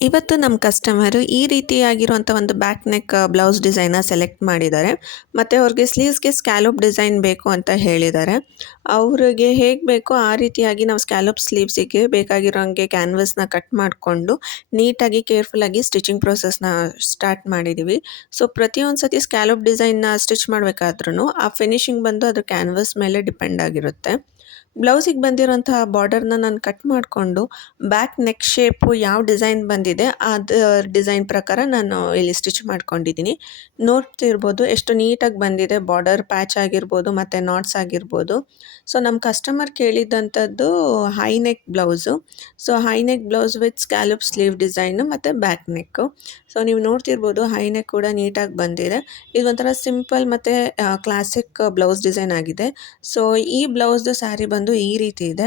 ಇವತ್ತು ನಮ್ಮ ಕಸ್ಟಮರು ಈ ರೀತಿಯಾಗಿರುವಂಥ ಒಂದು ಬ್ಯಾಕ್ ನೆಕ್ ಬ್ಲೌಸ್ ಡಿಸೈನ್ನ ಸೆಲೆಕ್ಟ್ ಮಾಡಿದ್ದಾರೆ. ಮತ್ತು ಅವ್ರಿಗೆ ಸ್ಲೀವ್ಸ್‌ಗೆ ಸ್ಕ್ಯಾಲಪ್ ಡಿಸೈನ್ ಬೇಕು ಅಂತ ಹೇಳಿದ್ದಾರೆ. ಅವ್ರಿಗೆ ಹೇಗೆ ಬೇಕೋ ಆ ರೀತಿಯಾಗಿ ನಾವು ಸ್ಕ್ಯಾಲಪ್ ಸ್ಲೀವ್ಸಿಗೆ ಬೇಕಾಗಿರೋಂಗೆ ಕ್ಯಾನ್ವಸ್‌ನ ಕಟ್ ಮಾಡಿಕೊಂಡು ನೀಟಾಗಿ ಕೇರ್ಫುಲ್ಲಾಗಿ ಸ್ಟಿಚಿಂಗ್ ಪ್ರೊಸೆಸ್‌ನ ಸ್ಟಾರ್ಟ್ ಮಾಡಿದ್ದೀವಿ. ಸೊ ಪ್ರತಿಯೊಂದು ಸತಿ ಸ್ಕ್ಯಾಲಪ್ ಡಿಸೈನ್ನ ಸ್ಟಿಚ್ ಮಾಡಬೇಕಾದ್ರೂ ಆ ಫಿನಿಶಿಂಗ್ ಬಂದು ಅದು ಕ್ಯಾನ್ವಸ್ ಮೇಲೆ ಡಿಪೆಂಡ್ ಆಗಿರುತ್ತೆ. ಬ್ಲೌಸಿಗೆ ಬಂದಿರೋಂತಹ ಬಾರ್ಡರ್‌ನ ನಾನು ಕಟ್ ಮಾಡಿಕೊಂಡು ಬ್ಯಾಕ್ ನೆಕ್ ಶೇಪು ಯಾವ ಡಿಸೈನ್ ಬಂದಿದೆ ಅದು ಡಿಸೈನ್ ಪ್ರಕಾರ ನಾನು ಇಲ್ಲಿ ಸ್ಟಿಚ್ ಮಾಡ್ಕೊಂಡಿದ್ದೀನಿ. ನೋಡ್ತಿರ್ಬೋದು ಎಷ್ಟು ನೀಟಾಗಿ ಬಂದಿದೆ ಬಾರ್ಡರ್ ಪ್ಯಾಚ್ ಆಗಿರ್ಬೋದು ಮತ್ತು ನಾಟ್ಸ್ ಆಗಿರ್ಬೋದು. ಸೊ ನಮ್ಮ ಕಸ್ಟಮರ್ ಕೇಳಿದ್ದಂಥದ್ದು high neck blouse. So high neck blouse with scallop sleeve design ಮತ್ತು ಬ್ಯಾಕ್ ನೆಕ್ಕು. ಸೊ ನೀವು ನೋಡ್ತಿರ್ಬೋದು ಹೈ ನೆಕ್ ಕೂಡ ನೀಟಾಗಿ ಬಂದಿದೆ. ಇದು ಒಂಥರ ಸಿಂಪಲ್ ಮತ್ತು ಕ್ಲಾಸಿಕ್ ಬ್ಲೌಸ್ ಡಿಸೈನ್ ಆಗಿದೆ. ಸೊ ಈ ಬ್ಲೌಸ್ದು ಸ್ಯಾರಿ ಬಂದು ಈ ರೀತಿ ಇದೆ.